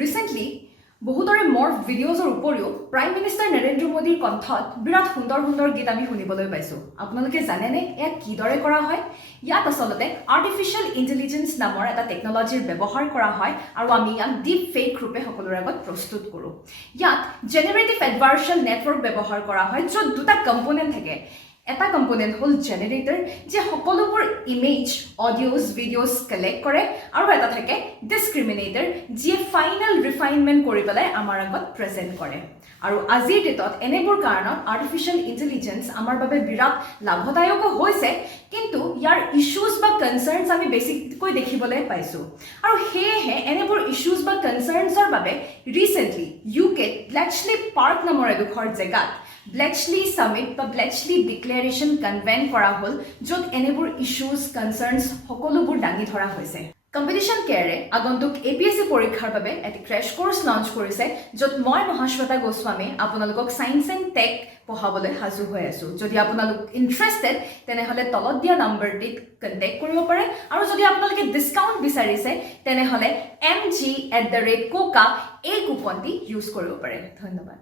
Recently বহুতৰে morph ভিডিঅ'জৰ উপৰিও prime minister Narendra মোদীৰ কণ্ঠত বিৰাট সুন্দৰ সুন্দৰ গীত আমি শুনিবলৈ পাইছোঁ। আপোনালোকে জানেনে এয়া কিদৰে কৰা হয়? ইয়াত আচলতে আৰ্টিফিচিয়েল ইণ্টেলিজেন্স নামৰ এটা টেকনলজিৰ ব্যৱহাৰ কৰা হয় আৰু আমি ইয়াক ডিপ ফেক ৰূপে সকলোৰে আগত প্ৰস্তুত কৰোঁ। ইয়াত জেনেৰেটিভ এডভাৰ্চন নেটৱৰ্ক ব্যৱহাৰ কৰা হয়, য'ত দুটা কম্পনেণ্ট থাকে। এটা কম্পনেণ্ট হ'ল জেনেৰেটৰ, যে সকলোবোৰ ইমেজ, অডিঅ'জ, ভিডিঅ'জ কালেক্ট কৰে, আৰু এটা থাকে ডিছক্ৰিমিনেটৰ, যিয়ে ফাইনেল ৰিফাইনমেণ্ট কৰি পেলাই আমাৰ আগত প্ৰেজেণ্ট কৰে। আৰু আজিৰ ডেটত এনেবোৰ কাৰণত আৰ্টিফিচিয়েল ইণ্টেলিজেন্স আমাৰ বাবে বিৰাট লাভদায়কো হৈছে, কিন্তু ইয়াৰ ইছ্যুজ বা কনচাৰ্ণছ আমি বেছিকৈ দেখিবলৈ পাইছোঁ। আৰু সেয়েহে এনেবোৰ ইছ্যুজ বা কনচাৰ্ণছৰ বাবে ৰিচেণ্টলি ইউকেত ব্লেচলি পাৰ্ক নামৰ এডোখৰ জেগাত ব্লেচলি সামিট বা ব্লেচলি ডিক্লেৰেশ্যন কনভেণ্ট কৰা হ'ল, য'ত এনেবোৰ ইছ্যুজ কনচাৰ্ণছ সকলোবোৰ দাঙি ধৰা হৈছে। কম্পিটিশ্যন কেয়াৰে আগন্তুক APSC পৰীক্ষাৰ বাবে এটি ক্ৰেছ কোৰ্চ লঞ্চ কৰিছে, য'ত মই মহাশ্বেতা গোস্বামী আপোনালোকক ছায়েন্স এণ্ড টেক পঢ়াবলৈ সাজু হৈ আছোঁ। যদি আপোনালোক ইণ্টাৰেষ্টেড তেনেহ'লে তলত দিয়া নম্বৰটিত কণ্টেক্ট কৰিব পাৰে, আৰু যদি আপোনালোকে ডিছকাউণ্ট বিচাৰিছে তেনেহ'লে MG@coca এই কুপনটি ইউজ কৰিব পাৰে। ধন্যবাদ।